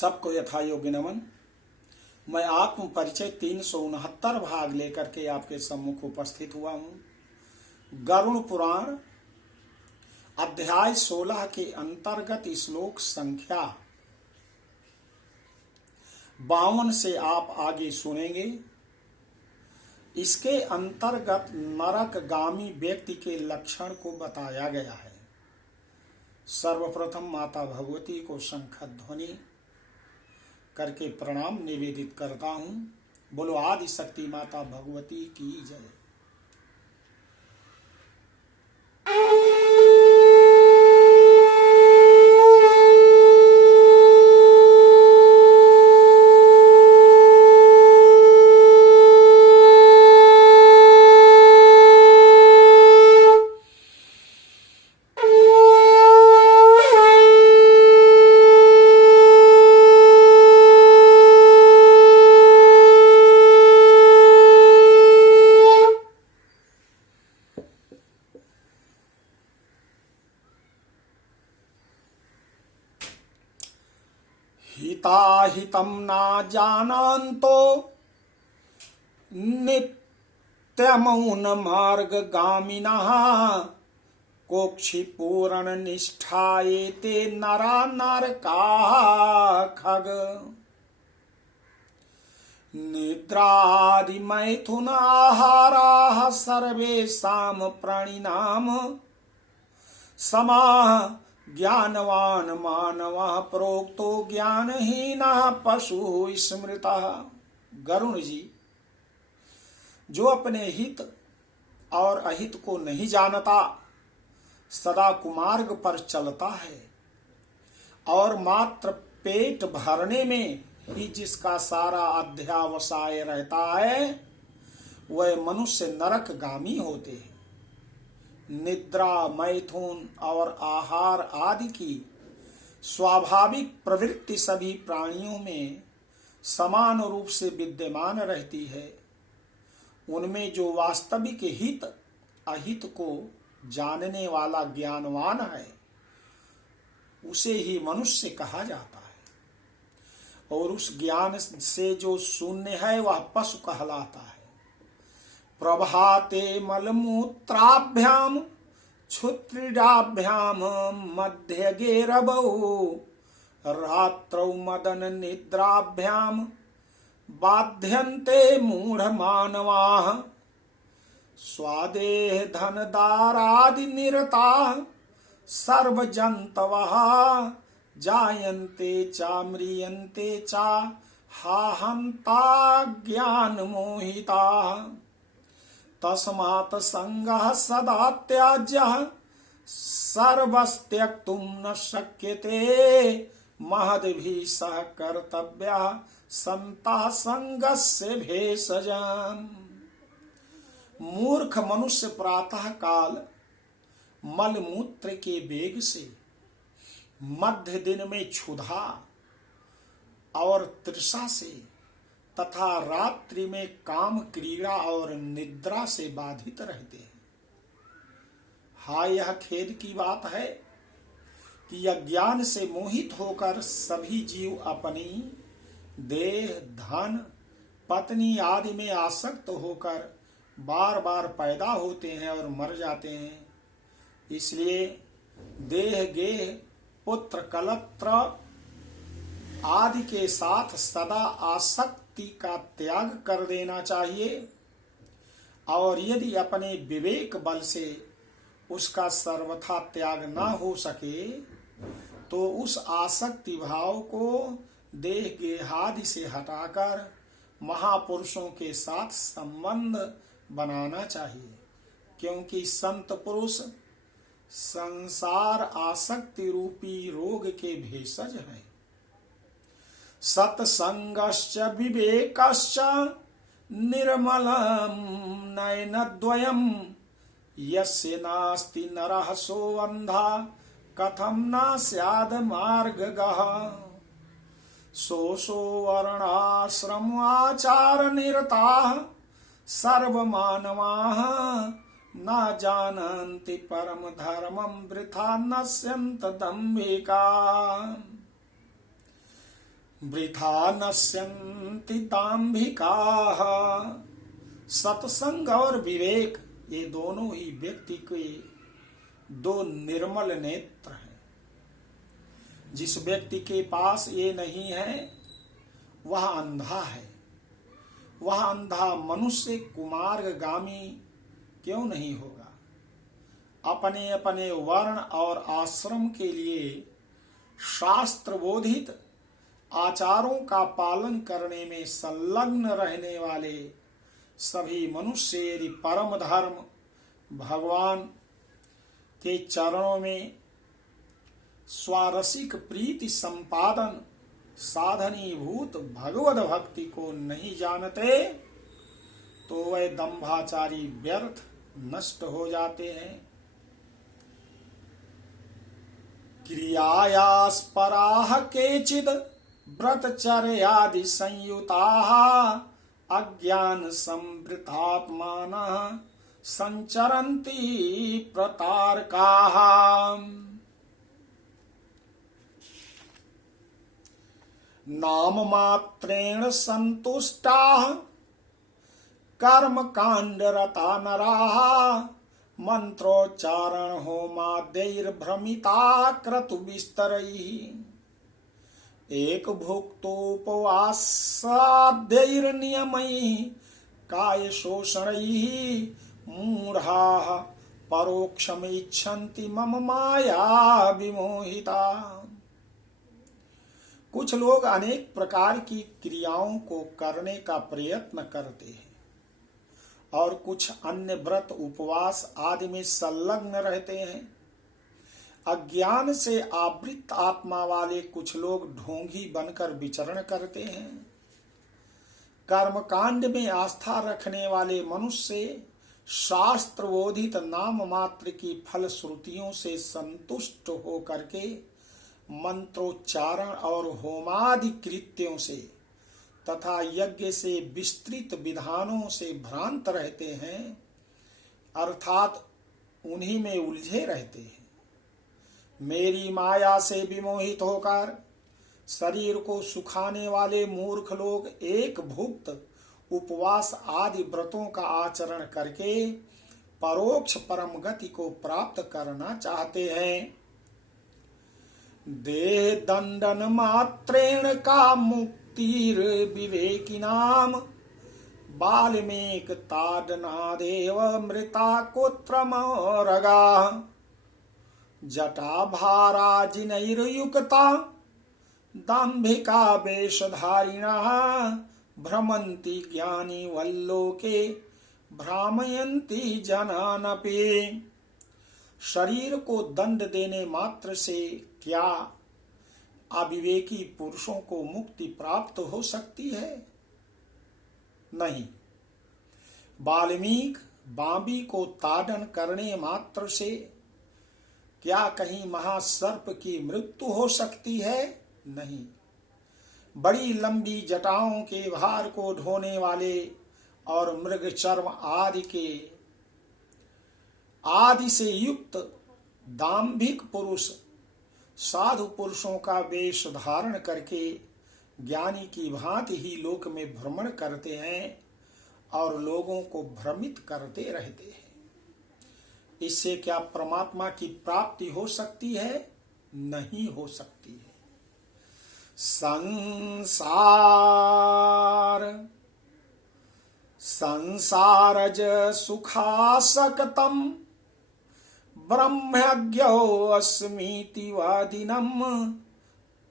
सबको यथा योग्य नमन। मैं आत्म परिचय 369 भाग लेकर के आपके सम्मुख उपस्थित हुआ हूँ। गरुड़ पुराण अध्याय 16 के अंतर्गत श्लोक संख्या 52 से आप आगे सुनेंगे। इसके अंतर्गत नरकगामी व्यक्ति के लक्षण को बताया गया है। सर्वप्रथम माता भगवती को शंख ध्वनि करके प्रणाम निवेदित करता हूँ। बोलो आदि शक्ति माता भगवती की जय। हिताहितं न जानन्तो नित्यमौनमार्गगामिनः कोक्षिपूरणनिष्ठायेते नरा नरकाः खग। निद्रादिमैथुनाहाराः सर्वेषां प्राणिनां समाः ज्ञानवान मानवः प्रोक्तो ज्ञानहीनः पशु स्मृतः। गरुण जी, जो अपने हित और अहित को नहीं जानता, सदा कुमार्ग पर चलता है और मात्र पेट भरने में ही जिसका सारा अध्यावसाय रहता है, वह मनुष्य नरकगामी होते हैं। निद्रा, मैथुन और आहार आदि की स्वाभाविक प्रवृत्ति सभी प्राणियों में समान रूप से विद्यमान रहती है। उनमें जो वास्तविक हित अहित को जानने वाला ज्ञानवान है, उसे ही मनुष्य कहा जाता है, और उस ज्ञान से जो शून्य है वह पशु कहलाता है। प्रभाते मलमूत्राभ्याम क्षुत्रिडाभ्याम मध्यगे रवौ रात्रौ मदन निद्राभ्याम बाध्यन्ते मूढ़ मानवाः स्वादेह धनदारादि निरताः सर्वजन्तवः जायन्ते च म्रियन्ते च हाहन्ता ज्ञानमोहिताः तस्मात् संगः सदा त्याज्यः सर्वस्त्यक्तुं न शक्यते महद्भिः सह कर्तव्यः संतः संगस्य भेषजम्। मूर्ख मनुष्य प्रातः काल मलमूत्र के वेग से, मध्य दिन में क्षुधा और तृषा से तथा रात्रि में काम क्रीड़ा और निद्रा से बाधित रहते हैं। हाय, यह खेद की बात है कि अज्ञान से मोहित होकर सभी जीव अपनी देह, धन, पत्नी आदि में आसक्त होकर बार बार पैदा होते हैं और मर जाते हैं। इसलिए देह, गेह, पुत्र, कलत्र आदि के साथ सदा आसक्त का त्याग कर देना चाहिए, और यदि अपने विवेक बल से उसका सर्वथा त्याग न हो सके तो उस आसक्ति भाव को देह गेहादि से हटाकर महापुरुषों के साथ संबंध बनाना चाहिए, क्योंकि संत पुरुष संसार आसक्ति रूपी रोग के भेषज हैं। सत्संगश्च विवेकश्च निर्मलं नयनद्वयम् यस्य नास्ति नरः सोऽन्धा कथं न स्याद् मार्गगः। सोऽसो वर्णाश्रमाचारनिरताः सर्वमानवाः न जानन्ति परम धर्मं वृथा नश्यन्त दम्भिका। वृथा नश्यन्ति दाम्भिकाः। सत्संग और विवेक ये दोनों ही व्यक्ति के दो निर्मल नेत्र हैं। जिस व्यक्ति के पास ये नहीं है वह अंधा है। वह अंधा मनुष्य कुमार्गगामी क्यों नहीं होगा? अपने अपने वर्ण और आश्रम के लिए शास्त्र बोधित आचारों का पालन करने में संलग्न रहने वाले सभी मनुष्य यदि परम धर्म भगवान के चरणों में स्वारसिक प्रीति संपादन साधनीभूत भगवद भक्ति को नहीं जानते तो वह दंभाचारी व्यर्थ नष्ट हो जाते हैं। क्रियायास्पराः केचिद् व्रतचर्यादि संयुताः अज्ञान संवृतात्मानः संचरन्ति प्रतारकाः। नाम मात्रेण संतुष्टाः कर्म कांड रता नराः मंत्रोच्चारण होमाद्यैर्भ्रमिता क्रतु विस्तरैः। एक भुक्तोपवासाद्यैर्नियमैः काय शोषणैः मूढ़ाः परोक्षमिच्छन्ति मम माया विमोहिता। कुछ लोग अनेक प्रकार की क्रियाओं को करने का प्रयत्न करते हैं और कुछ अन्य व्रत उपवास आदि में संलग्न रहते हैं। अज्ञान से आवृत आत्मा वाले कुछ लोग ढोंगी बनकर विचरण करते हैं। कर्मकांड में आस्था रखने वाले मनुष्य शास्त्र बोधित नाम मात्र की फल श्रुतियों से संतुष्ट होकर के मंत्रोच्चारण और होमादि कृत्यों से तथा यज्ञ से विस्तृत विधानों से भ्रांत रहते हैं, अर्थात उन्हीं में उलझे रहते हैं। मेरी माया से विमोहित होकर शरीर को सुखाने वाले मूर्ख लोग एक भुक्त उपवास आदि व्रतों का आचरण करके परोक्ष परम गति को प्राप्त करना चाहते हैं। देह दंडन मात्रेण का मुक्तिर विवेकिनाम बाल्मीक ताडनादेव मृता कुत्रमरगा। जटा भाराजिनैर्युक्ता दाम्भिका वेशधारिणः भ्रमन्ति ज्ञानी वल्लोके भ्रामयन्ति जनानपि। शरीर को दंड देने मात्र से क्या अविवेकी पुरुषों को मुक्ति प्राप्त हो सकती है? नहीं। वाल्मीकि बांबी को ताड़न करने मात्र से क्या कहीं महासर्प की मृत्यु हो सकती है? नहीं। बड़ी लंबी जटाओं के भार को ढोने वाले और मृग चर्म आदि से युक्त दाम्भिक पुरुष साधु पुरुषों का वेश धारण करके ज्ञानी की भांति ही लोक में भ्रमण करते हैं और लोगों को भ्रमित करते रहते हैं। इससे क्या परमात्मा की प्राप्ति हो सकती है? नहीं हो सकती है। संसारज सुखासक्तम् ब्रह्मज्ञो अस्मीति वादिनम्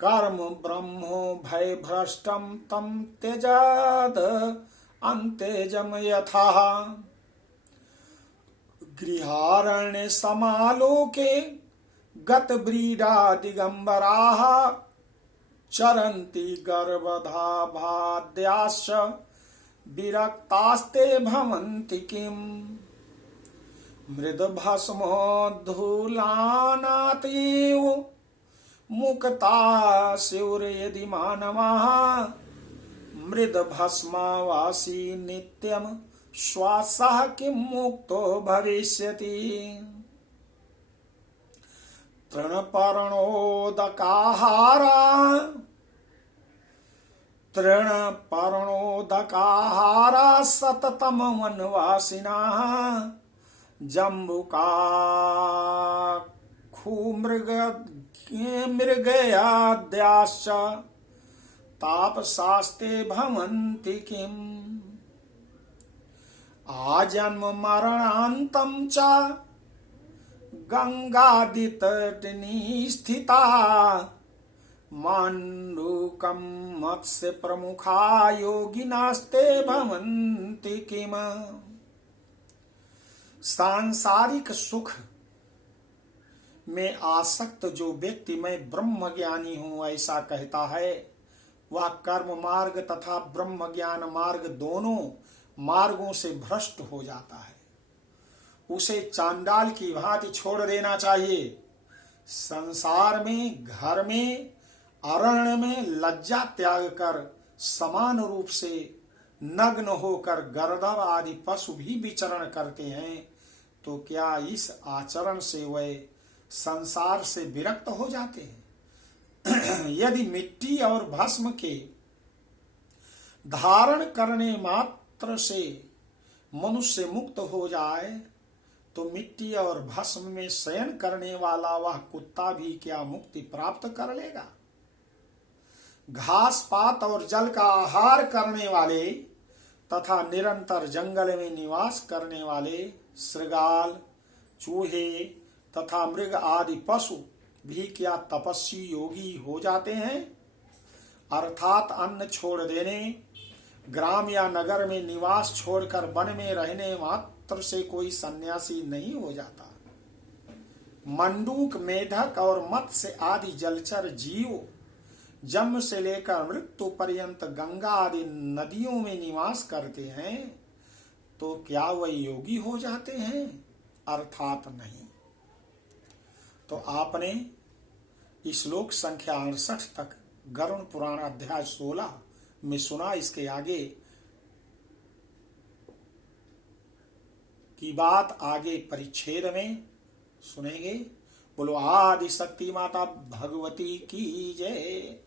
कर्म ब्रह्मो भय भ्रष्टम तम त्यजाद अंत्यजम यथा। गृहारण्य समालोके गत ब्रीडा दिगंबराः चरन्ति गर्भधाभाद्याश्च विरक्तास्ते भवन्ति किम्। मृदभस्मोद्धूलानातीव मुक्ता स्युर्यदि मानवाः मृदभस्मावासी नित्यं श्वासः किं मुक्तो भविष्यति। तृणपर्णोदकाहारा तृण पर्णोदकाहारा सततम वनवासिना जम्बुकाक्षु मृगयाद्याश्च तापसास्ते भवन्ति किम् आजन्म मरणान्तं च गंगादितटिनी स्थिता माण्डूकं मत्स्य प्रमुखा योगिनास्ते भवन्ति किम। सांसारिक सुख में आसक्त जो व्यक्ति मैं ब्रह्म ज्ञानी हूं ऐसा कहता है, वह कर्म मार्ग तथा ब्रह्म ज्ञान मार्ग दोनों मार्गों से भ्रष्ट हो जाता है। उसे चांडाल की भांति छोड़ देना चाहिए। संसार में, घर में, अरण्य में लज्जा त्याग कर समान रूप से नग्न होकर गर्दभ आदि पशु भी विचरण करते हैं, तो क्या इस आचरण से वे संसार से विरक्त हो जाते हैं? यदि मिट्टी और भस्म के धारण करने मात्र से मनुष्य मुक्त हो जाए, तो मिट्टी और भस्म में शयन करने वाला वह कुत्ता भी क्या मुक्ति प्राप्त कर लेगा? घास पात और जल का आहार करने वाले तथा निरंतर जंगल में निवास करने वाले श्रृगाल, चूहे तथा मृग आदि पशु भी क्या तपस्वी योगी हो जाते हैं? अर्थात अन्न छोड़ देने, ग्राम या नगर में निवास छोड़कर वन में रहने मात्र से कोई सन्यासी नहीं हो जाता। मंडूक, मेढक और मत्स्य आदि जलचर जीव जन्म से लेकर मृत्यु पर्यंत गंगा आदि नदियों में निवास करते हैं, तो क्या वह योगी हो जाते हैं? अर्थात नहीं। तो आपने श्लोक संख्या 68 तक गरुड़ पुराण अध्याय 16 में सुना। इसके आगे की बात आगे परिच्छेद में सुनेंगे। बोलो आदि शक्ति माता भगवती की जय।